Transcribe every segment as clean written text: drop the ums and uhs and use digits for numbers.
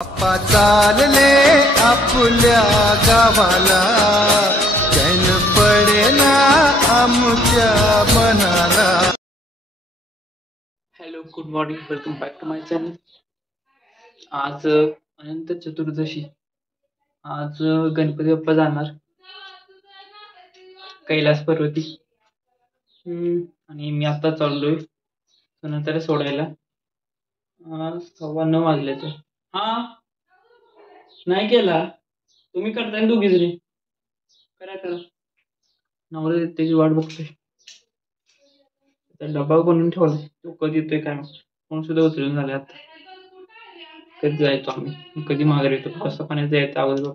बाप्पा चालले आपल्या गावाला, चैन पडेना आमच्या मनाला. Hello, good morning, welcome back to my channel. आज अनंत चतुर्दशी. आज गणपती बाप्पा जाणार कैलास पर्वती. आणि मी आता चाललोय नंतर सोडायला. 9:15 वाजले. तर नाही केला तुम्ही, करताय दोघी जणी. करा नवरा त्याची वाट बघतोय. डबा बनवून ठेवलाय, तो कधी येतोय काय कोण सुद्धा उचलून झाले. आता कधी जायचो आम्ही, कधी माघारी येतो. पावसा पाण्यात जायचं अगोदर.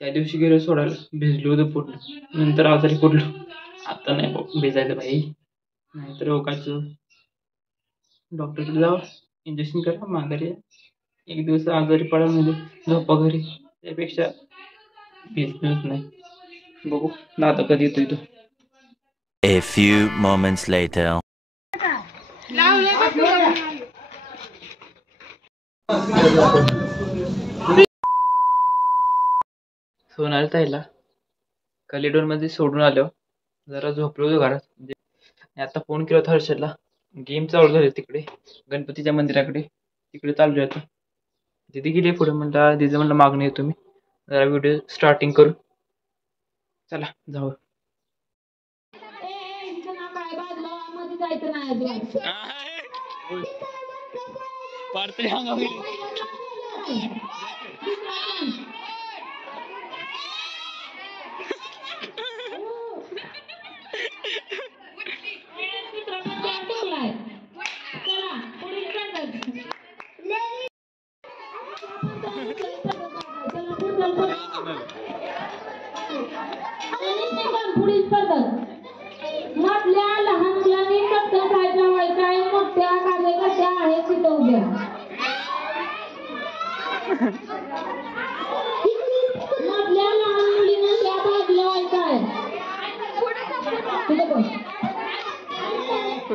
त्या दिवशी गेलो सोडायला, भिजलो होतो पूर्ण. नंतर आजारी पडलो. आता नाही भिजायचं भाई, नाहीतर रोगाचं. डॉक्टरकडे जावं, इंजेक्शन करा, माघारी या. एक दिवस आजारी पडा म्हणजे झोपा घरी, त्यापेक्षा भिजणंच नाही. बघू ना आता कधी येतोय तो. A few moments later. Sonali ताईला कलिडोर मध्ये सोडून आलो. जरा झोपलो होतो घरात. आता फोन केला होता हर्षदला. गेम चालू झाले तिकडे गणपतीच्या मंदिराकडे, तिकडे चालू आहे. दिदी गेली पुढे. म्हणलं दिदी, म्हणलं मागणी येतो मी. जरा व्हिडिओ स्टार्टिंग करू. चला जाऊ. पुढील पद्धत मधल्या लहान मुलांनी फक्त खायला व्हायचा आहे. मोठ्या कार्यकर्त्या आहेत तिथं उभ्या. मधल्या लहान मुलीनं त्या बाजूला व्हायचं आहे.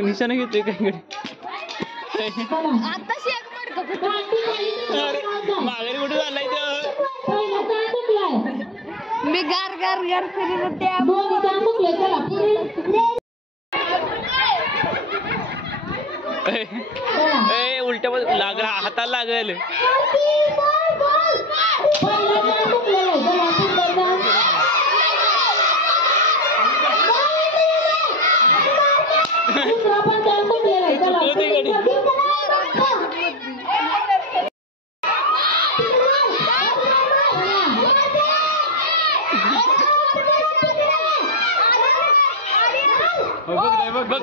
निशाणा घेतोय काय माघारी कुठे झालाय मी गार गार गार फिरत त्या उलट्या लागला, हाताला लागल. बघ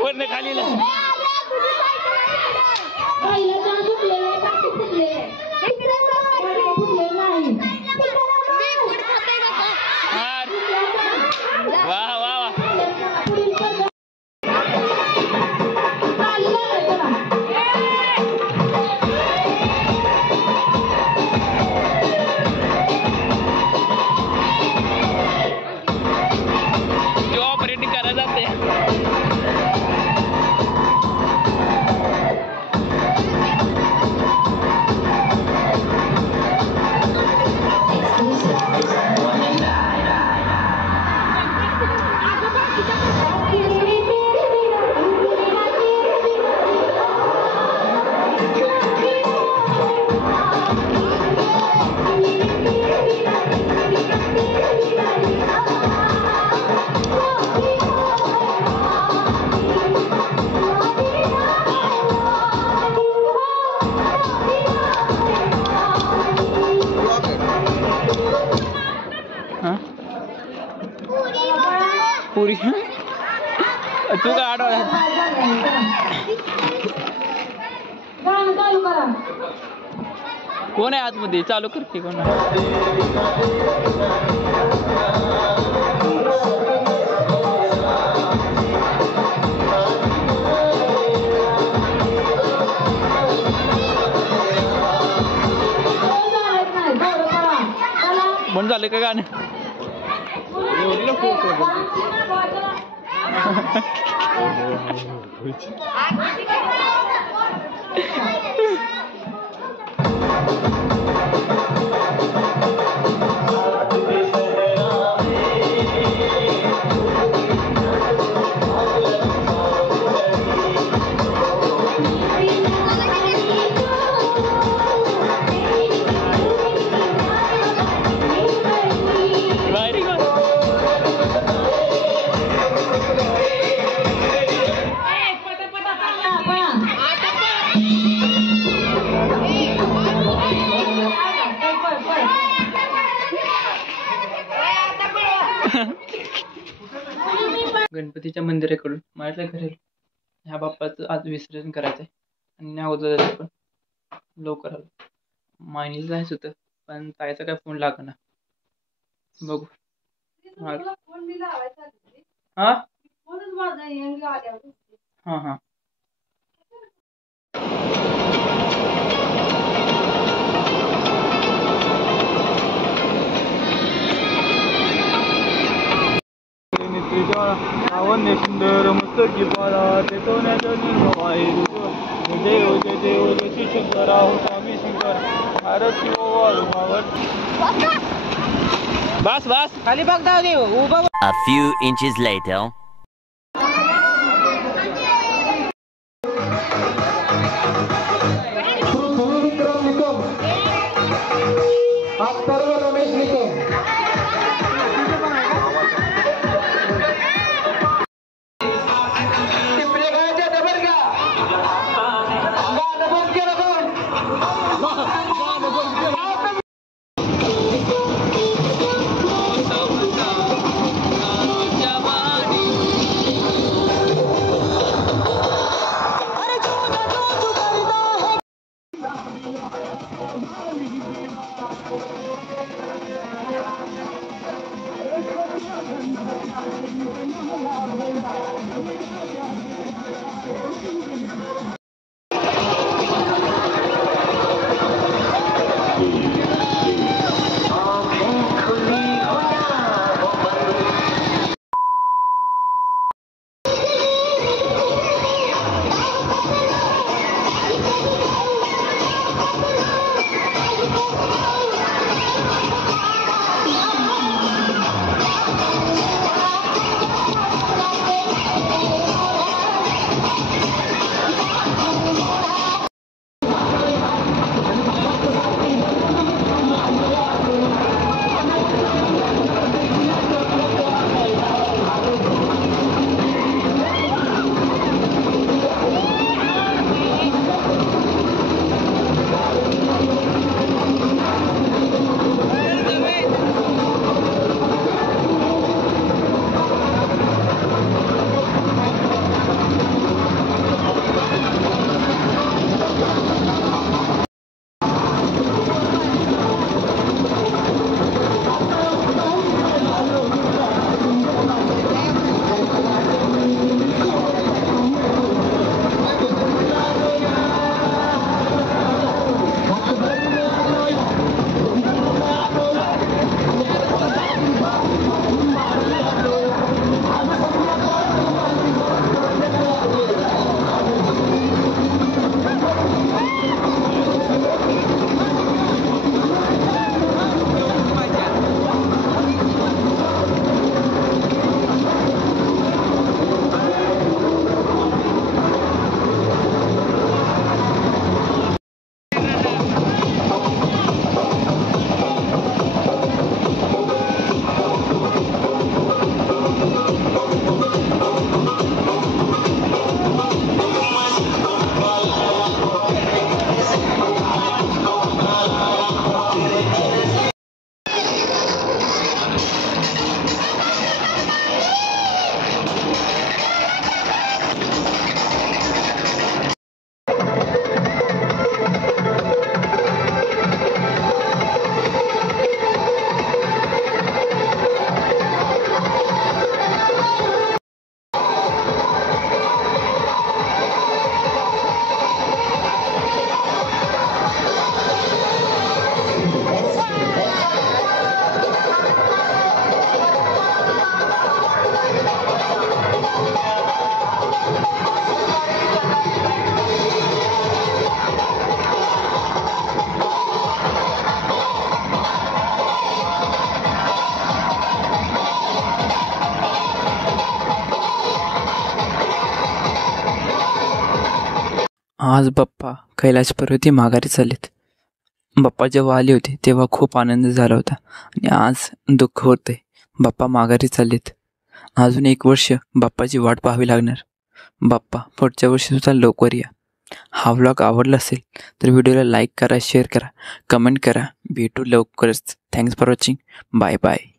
वरनं खालीला वा वा वा. ऑपरेटिंग करा जाते. पुरी तू काय आठवड्यात कोण आहे आतमध्ये? चालू करते कोण? बंद झालं का गाणं? गणपतीच्या मंदिराकडून माझ्या घरी ह्या बाप्पाचं आज विसर्जन करायचं आहे आणि नाही होतं तरी पण लवकर आलो. मायनीला जायचं होतं पण ताईचा काय फोन लागना. बघू हां हां हां आवन्य सुंदर मस्तकी पाला ते सोन्याचं निर्मळ आहे जय हो जय जय हो जय शंकर आहो स्वामी शंकर आरती बस बस खाली बघता उभा. A few inches later. Ramesh Nikam आज बाप्पा कैलाश पर्वती माघारी चाललेत. बाप्पा जेव्हा आले होते तेव्हा खूप आनंद झाला होता आणि आज दुःख होतंय. बाप्पा माघारी चाललेत. अजून 1 वर्ष बाप्पाची वाट पाहावी लागणार. बाप्पा पुढच्या वर्षी सुद्धा लवकर या. हा व्लॉग आवडला असेल तर व्हिडिओला लाईक करा, शेअर करा, कमेंट करा. भेटू लवकरच. Thanks for watching. Bye bye.